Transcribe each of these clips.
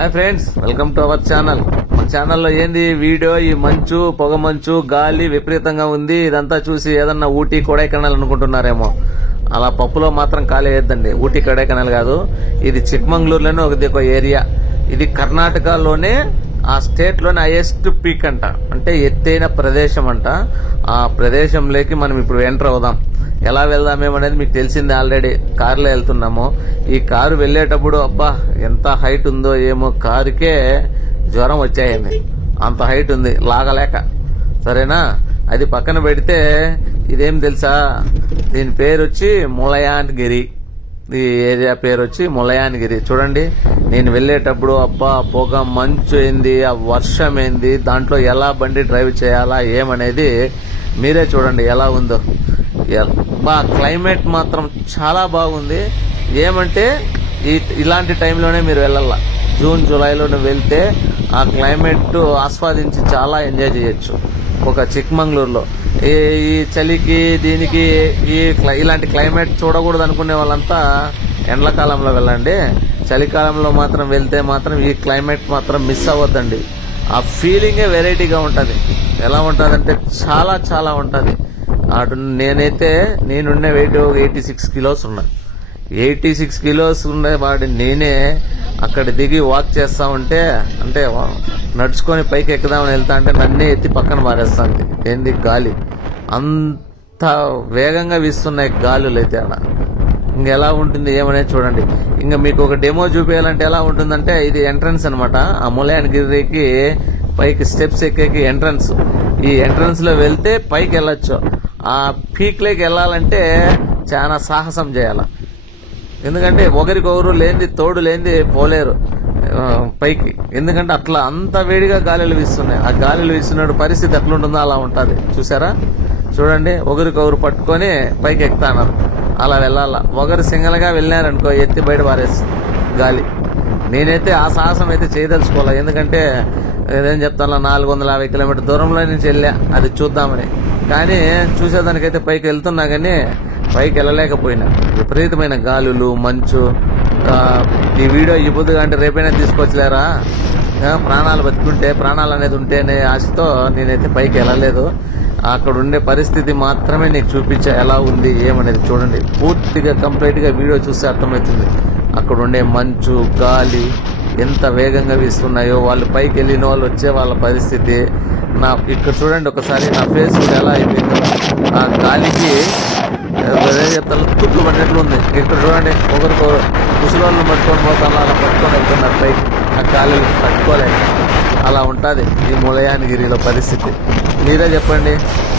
Hi friends, welcome to our channel. మా ఛానల్లో ఏంది వీడియో, ఈ మంచు, పొగ మంచు, గాలి విపరీతంగా ఉంది. ఇదంతా చూసి ఏదన్నా ఊటీ కొడైకెనాల్ అనుకుంటున్నారేమో. అలా పప్పులో మాత్రం ఖాళీ వేద్దండి. ఊటీ కొడైకెనాల్ కాదు, ఇది చిక్మంగళూరులోనే ఒక ఏరియా. ఇది కర్ణాటకలోనే ఆ స్టేట్ లోనే హైయెస్ట్ పీక్ అంట, అంటే ఎత్తైన ప్రదేశం అంట. ఆ ప్రదేశంలోకి మనం ఇప్పుడు ఎంటర్ అవుదాం. ఎలా వెళ్దామేమనేది మీకు తెలిసిందే, ఆల్రెడీ కారులో వెళ్తున్నాము. ఈ కారు వెళ్లేటప్పుడు అబ్బా ఎంత హైట్ ఉందో ఏమో, కారుకే జ్వరం వచ్చాయండి, అంత హైట్ ఉంది లాగలేక. సరేనా, అది పక్కన పెడితే ఇదేం తెలుసా, దీని పేరు వచ్చి ములయాన్గిరి. ఈ ఏరియా పేరు వచ్చి ములయాన్గిరి. చూడండి, నేను వెళ్లేటప్పుడు అబ్బా పొగ మంచు ఏంది, ఆ వర్షం ఏంది, దాంట్లో ఎలా బండి డ్రైవ్ చేయాలా ఏమనేది మీరే చూడండి ఎలా ఉందో. క్లైమేట్ మాత్రం చాలా బాగుంది. ఏమంటే ఇలాంటి టైంలోనే మీరు వెళ్ళాల. జూన్ జూలైలో వెళ్తే ఆ క్లైమేట్ ఆస్వాదించి చాలా ఎంజాయ్ చేయొచ్చు. ఒక చిక్మంగళూరులో ఈ చలికి దీనికి ఇలాంటి క్లైమేట్ చూడకూడదు అనుకునే వాళ్ళంతా ఎండాకాలంలో వెళ్ళండి. చలికాలంలో మాత్రం వెళ్తే మాత్రం ఈ క్లైమేట్ మాత్రం మిస్ అవ్వద్దండి. ఆ ఫీలింగే వెరైటీగా ఉంటది. ఎలా ఉంటదంటే చాలా చాలా ఉంటది. అటు నేనుండే వెయిట్ 86 కిలోస్ ఉన్నా. 86 కిలోస్ ఉండే వాడి నేనే అక్కడ దిగి వాక్ చేస్తా ఉంటే, అంటే నడుచుకొని పైకి ఎక్కుదామని వెళ్తా అంటే నన్నే ఎత్తి పక్కన మారేస్తాంది. ఏంది గాలి, అంత వేగంగా వీస్తున్నాయి గాలులు అయితే. అలా ఇంకెలా ఉంటుంది ఏమనేది చూడండి. ఇంకా మీకు ఒక డెమో చూపించాలంటే ఎలా ఉంటుందంటే, ఇది ఎంట్రన్స్ అనమాట. ఆ ములయాన్గిరికి పైకి స్టెప్స్ ఎక్కేకి ఎంట్రన్స్. ఈ ఎంట్రన్స్ లో వెళ్తే పైకి వెళ్ళొచ్చు. ఆ పీక్ లోకి వెళ్ళాలంటే చాలా సాహసం చేయాల. ఎందుకంటే ఒకరికొకరు లేనిది, తోడు లేనిది పోలేరు పైకి. ఎందుకంటే అట్లా అంత వేడిగా గాలులు వీస్తున్నాయి. ఆ గాలులు వీస్తున్న పరిస్థితి ఎట్లుంటుందో అలా ఉంటుంది. చూసారా, చూడండి, ఒకరికొకరు పట్టుకొని పైకి ఎక్కుతాన్నారు. అలా వెళ్ళాలా. ఒకరు సింగల్ గా వెళ్ళినారనుకో ఎత్తి బయట పారేస్తుంది గాలి. నేనైతే ఆ సాహసం అయితే చేయదలుచుకోవాలి. ఎందుకంటే ఏదేం చెప్తాను, 450 కిలోమీటర్ దూరంలో నుంచి వెళ్ళా అది చూద్దామని. కానీ చూసేదానికైతే పైకి వెళ్తున్నా కానీ పైకి వెళ్ళలేకపోయినా. విపరీతమైన గాలులు, మంచు. ఈ వీడియో ఇవ్వదు అంటే రేపైనా తీసుకొచ్చలేరా, ప్రాణాలు బతుకుంటే, ప్రాణాలు అనేది ఉంటేనే ఆశతో నేనైతే పైకి వెళ్ళలేదు. అక్కడ ఉండే పరిస్థితి మాత్రమే నీకు చూపించా ఎలా ఉంది ఏమనేది. చూడండి, పూర్తిగా కంప్లీట్ గా వీడియో చూస్తే అర్థమవుతుంది. అక్కడ ఉండే మంచు, గాలి ఎంత వేగంగా వీస్తున్నాయో. వాళ్ళు పైకి వెళ్ళిన వాళ్ళు వచ్చే వాళ్ళ పరిస్థితి. ఇక్కడ చూడండి ఒకసారి నా ఫేస్ ఎలా అయిపోయిందో. ఆ గాలికి చెప్తాను తుట్లు పడినట్లు ఉంది. ఇక్కడ చూడండి, ఒకరికొకరు ముసలోళ్ళు పట్టుకొని పోతాను, అలా పట్టుకొని వెళ్తున్నారు పైకి. ఆ గాలి పట్టుకోలేక అలా ఉంటుంది ఈ ములయాన్గిరిలో పరిస్థితి. మీరే చెప్పండి,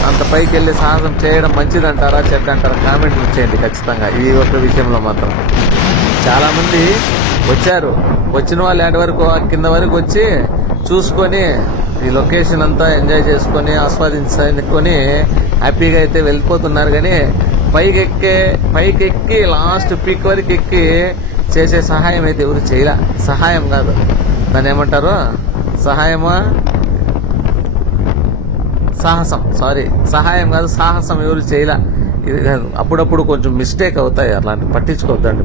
అంత పైకి వెళ్ళి సాహసం చేయడం మంచిదంటారా చెడ్డంటారా? కామెంట్లు చేయండి ఖచ్చితంగా. ఈ ఒక్క విషయంలో మాత్రం చాలా మంది వచ్చారు. వచ్చిన వాళ్ళు ఏడు వరకు కింద వరకు వచ్చి చూసుకొని ఈ లొకేషన్ అంతా ఎంజాయ్ చేసుకొని ఆస్వాదించుకొని హ్యాపీగా అయితే వెళ్ళిపోతున్నారు. కానీ పైకెక్కి లాస్ట్ పీక్ వరకు ఎక్కి చేసే సహాయం అయితే ఎవరు చేయలే. సహాయం కాదు, దాన్ని ఏమంటారు, సహాయమా, సాహసం. సారీ, సహాయం కాదు, సాహసం ఎవరు చేయలే. అప్పుడప్పుడు కొంచెం మిస్టేక్ అవుతాయి, అలాంటి పట్టించుకోవద్దండి.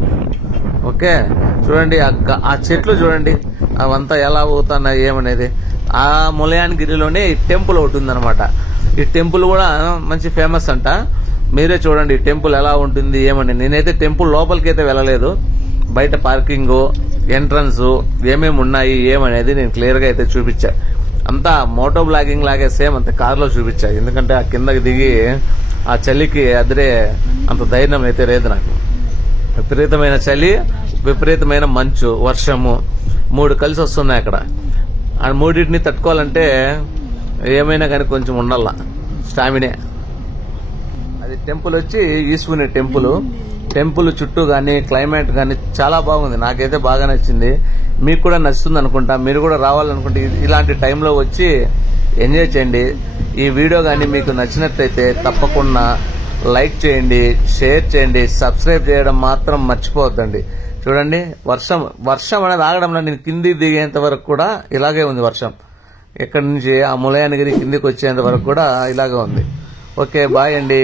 ఓకే, చూడండి ఆ చెట్లు చూడండి, అవంతా ఎలా అవుతున్నాయి ఏమనేది. ఆ ములయాన్గిరిలోనే ఈ టెంపుల్ ఒకటి ఉందన్నమాట. ఈ టెంపుల్ కూడా మంచి ఫేమస్ అంట. మీరే చూడండి ఈ టెంపుల్ ఎలా ఉంటుంది ఏమని. నేనైతే టెంపుల్ లోపలికి అయితే వెళ్ళలేదు. బయట పార్కింగ్, ఎంట్రన్స్ ఏమేమి ఉన్నాయి ఏమనేది నేను క్లియర్ గా అయితే చూపించా. అంతా మోటో బ్లాగింగ్ లాగే సేమ్ అంత కారులో చూపించా. ఎందుకంటే ఆ కిందకి దిగి ఆ చలికి అదిరే అంత ధైర్యం అయితే లేదు నాకు. విపరీతమైన చలి, విపరీతమైన మంచు, వర్షము 3 కలిసి వస్తున్నాయి అక్కడ. ఆ మూడింటిని తట్టుకోవాలంటే ఏమైనా కానీ కొంచెం ఉండాల స్టామినే. అది టెంపుల్ వచ్చి ఈశ్వరుని టెంపుల్ చుట్టూ కానీ క్లైమేట్ కానీ చాలా బాగుంది. నాకైతే బాగా నచ్చింది. మీకు కూడా నచ్చుతుంది అనుకుంటా. మీరు కూడా రావాలనుకుంటే ఇలాంటి టైంలో వచ్చి ఎంజాయ్ చేయండి. ఈ వీడియో కానీ మీకు నచ్చినట్లయితే తప్పకుండా లైక్ చేయండి, షేర్ చేయండి, సబ్స్క్రైబ్ చేయడం మాత్రం మర్చిపోవద్దండి. చూడండి, వర్షం అనేది ఆగడంలో నేను కింది దిగేంత వరకు కూడా ఇలాగే ఉంది వర్షం. ఎక్కడి నుంచి ఆ ములయాన్గిరి కిందికి వచ్చేంత వరకు కూడా ఇలాగే ఉంది. ఓకే, బాయ్ అండి.